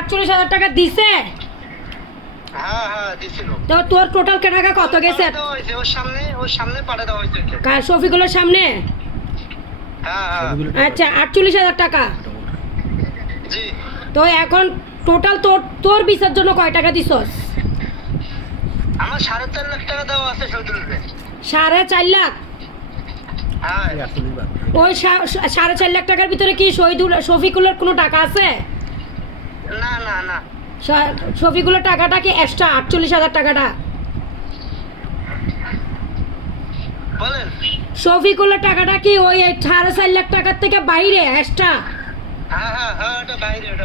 48,000 টাকা দিছে? হ্যাঁ হ্যাঁ দিছিল। তো তোর টোটাল টাকা কত গেছে? ওর সামনে পাঠিয়ে দেওয়া হয়েছে। কার শফিকুলের সামনে? হ্যাঁ হ্যাঁ আচ্ছা 48,000 টাকা। জি। তো এখন টোটাল তোর ভিসার জন্য কয় টাকা দিছস? আমার 4.5 লাখ টাকা দেওয়া আছে শহীদুলের। 4.5 লাখ? হ্যাঁ। ওই 4.5 লাখ টাকার ভিতরে কি শফিকুলের কোনো টাকা আছে? না না না। শফিকুলের টাকাটা কি এক্সট্রা 48,000 টাকাটা? বলেন। শফিকুলের টাকাটা কি ওই 4.5 লাখ টাকার থেকে বাইরে এক্সট্রা? হ্যাঁ হ্যাঁ হ্যাঁ ওটা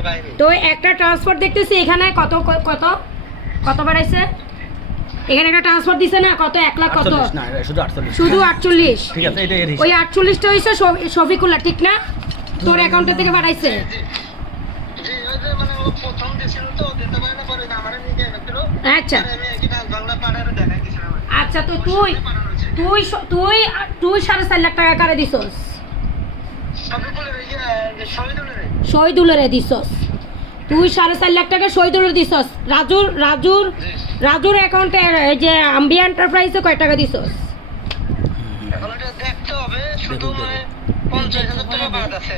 বাইরে। তো একটা ট্রান্সফার দেখতেছি এখানে কত কত কত বাড়াইছে? এখানে একটা ট্রান্সফার দিছে না কত 1 লাখ কত? না শুধু 48। শুধু 48। ঠিক আছে এটা এর ওই 48টা হইছে শফিকুল্লাহ ঠিক না? তোর অ্যাকাউন্টে থেকে বাড়াইছে। জি ওই যে মানে ও প্রথম দিছিল তো দিতে পারে না পরে আমারে নিয়ে গেছিল। আচ্ছা আমি এখানে বাংলা পাড়ারে দেখাই দিছিলাম। আচ্ছা তো তুই 4.5 লাখ টাকা কারে দিছস? শফিকুলের এই যে শহীদুলের দিছস। তুই 4.5 লাখ টাকা শহীদুলের দিছস। রাজুর অ্যাকাউন্টে এই যে আম্বিয়া এন্টারপ্রাইজে কয় টাকা দিছস? এখন এটা দেখতে হবে শুধু মানে 50,000 টাকা বাদ আছে।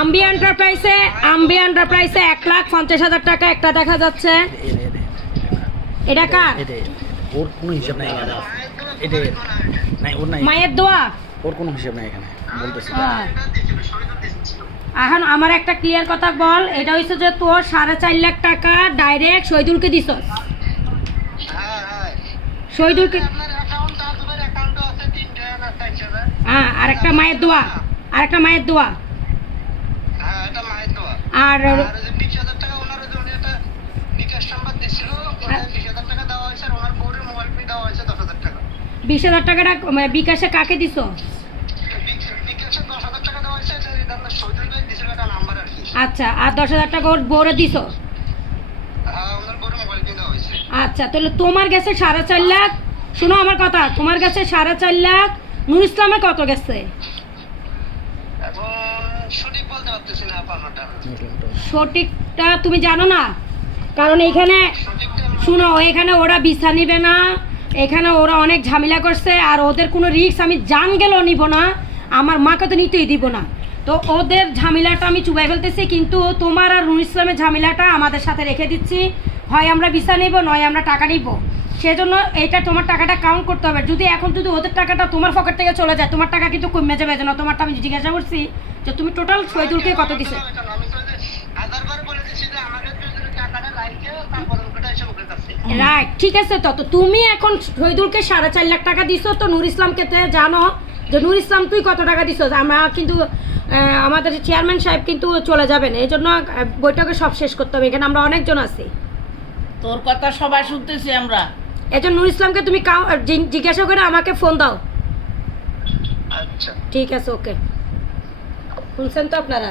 আম্বিয়া এন্টারপ্রাইজে 1,50,000 টাকা একটা দেখা যাচ্ছে। এটা কার? ওর কোনো হিসাব নাই এখানে। এটা নাই ওর নাই। মায়ের দোয়া? ওর কোনো হিসাব নাই এখানে বলতেছি। এখন আমার একটা ক্লিয়ার কথা বল, এটা হইছে যে তোর 4.5 লাখ টাকা ডাইরেক্ট শহীদুলকে দিছস? হ্যাঁ হ্যাঁ শহীদুলকে? আপনার অ্যাকাউন্ট তাদের অ্যাকাউন্ট আছে 3টা না 4টা। হ্যাঁ আর একটা মায়ের দোয়া। হ্যাঁ এটা মায়ের দোয়া। আর আর যে 20,000 টাকা ওনার জন্য একটা বিকাশ নাম্বার দিছিল, ওটা 20,000 টাকা দেওয়া হয়েছে আর ওনার বউয়ের মোবাইল পে দেওয়া হয়েছে 10,000 টাকা। 20,000 টাকাটা বিকাশে কাকে দিছো? বিকাশে 10,000 টাকা দেওয়া হয়েছে, এটা আমরা শহীদুল ভাই দিছিল একটা নাম্বার আর কি। আচ্ছা আর 10,000 টাকা ওর বউরে দিছো? হ্যাঁ ওনার বউয়ের মোবাইল পে দেওয়া হয়েছে। আচ্ছা তাহলে তোমার গেছে 4.5 লাখ। শোনো আমার কথা, তোমার কাছে 4.5 লাখ। নুর ইসলামের কত গেছে? এখন সঠিক বলতে পারতেছি না আপনারটা। সঠিকটা তুমি জানো না? কারণ এইখানে শুনো, এখানে ওরা ভিসা নিবে না, এখানে ওরা অনেক ঝামেলা করছে আর ওদের কোনো রিস্ক আমি জান গেলেও নিব না, আমার মাকে তো নিতেই দিব না। তো ওদের ঝামেলাটা আমি চুবাই ফেলতেছি, কিন্তু তোমার আর নুর ইসলামের ঝামেলাটা আমাদের সাথে রেখে দিচ্ছি। হয় আমরা ভিসা নিব নয় আমরা টাকা নিব। সেজন্য এইটা তোমার টাকাটা কাউন্ট করতে হবে। যদি ওদের টাকাটা তোমার পকেট থেকে চলে যায়, তোমার টাকা কিন্তু কমে যাবে। যেন তোমারটা আমি জিজ্ঞাসা করছি যে তুমি টোটাল শহীদুলকে কত দিছে। আমি তো হাজারবার বলে দিছি যে আমাদের যদি টাকাটা লাইকে তারপর ওটা এসে ওকে কাছে। রাইট ঠিক আছে। তো তুমি এখন শহীদুলকে 4.5 লাখ টাকা দিছো, তো নুর ইসলামকে জানো যে নুর ইসলাম তুই কত টাকা দিছো? আমরা কিন্তু আমাদের চেয়ারম্যান সাহেব কিন্তু চলে যাবেন, এই জন্য বইটাকে সব শেষ করতে হবে। এখানে আমরা অনেকজন আছি, তোর কথা সবাই শুনতেছি আমরা। এই জন্য নুর ইসলামকে তুমি জিজ্ঞাসা করে আমাকে ফোন দাও। আচ্ছা ঠিক আছে ওকে। শুনছেন তো আপনারা?